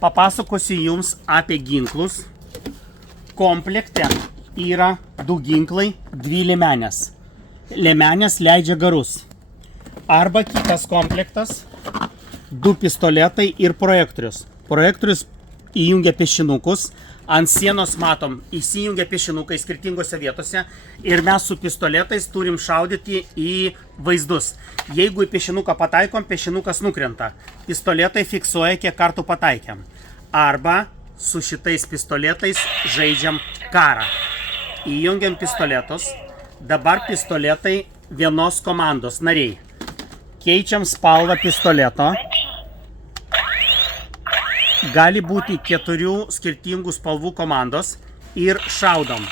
Papasakosiu jums apie ginklus. Komplekte yra 2 ginklai, 2 liemenės. Liemenės leidžia garus. Arba kitas komplektas, 2 pistoletai ir projektorius. Projektorius įjungia piešinukus. Ant sienos matom, įsijungia piešinukai skirtingose vietose ir mes su pistoletais turim šaudyti į vaizdus. Jeigu į piešinuką pataikom, piešinukas nukrenta. Pistoletai fiksuoja, kiek kartų pataikėm. Arba su šitais pistoletais žaidžiam karą. Įjungiam pistoletus. Dabar pistoletai vienos komandos nariai. Keičiam spalvą pistoleto. Gali būti 4 skirtingų spalvų komandos ir šaudom.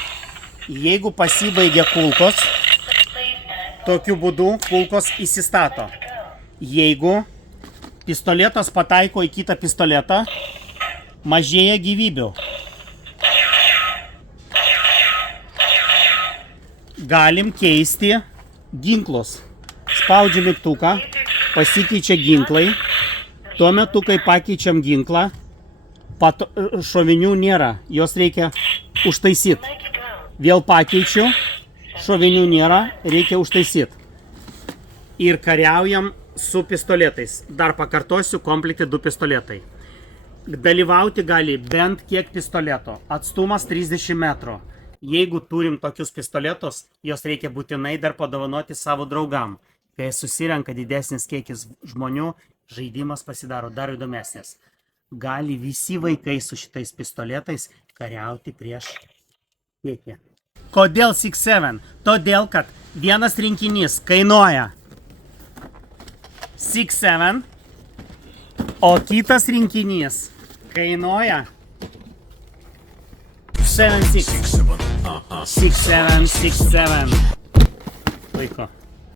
Jeigu pasibaigia kulkos, tokiu būdu kulkos įsistato. Jeigu pistoletas pataiko į kitą pistoletą, mažėja gyvybių. Galim keisti ginklus. Spaudžiu mygtuką, pasikeičia ginklai. Tuo metu, kai pakeičiam ginklą, šovinių nėra, jos reikia užtaisyti. Vėl pakeičiu, šovinių nėra, reikia užtaisyti. Ir kariaujam su pistoletais. Dar pakartosiu, komplekte 2 pistoletai. Dalyvauti gali bent kiek pistoleto. Atstumas 30 metrų. Jeigu turim tokius pistoletus, jos reikia būtinai dar padovanoti savo draugam. Kai susirenka didesnis kiekis žmonių, žaidimas pasidaro dar įdomesnis. Gali visi vaikai su šitais pistoletais kariauti prieš kiekį. Kodėl 6-7? Todėl, kad vienas rinkinys kainuoja 6-7, o kitas rinkinys kainuoja 7-6. 6-7, 6-7. Laiko.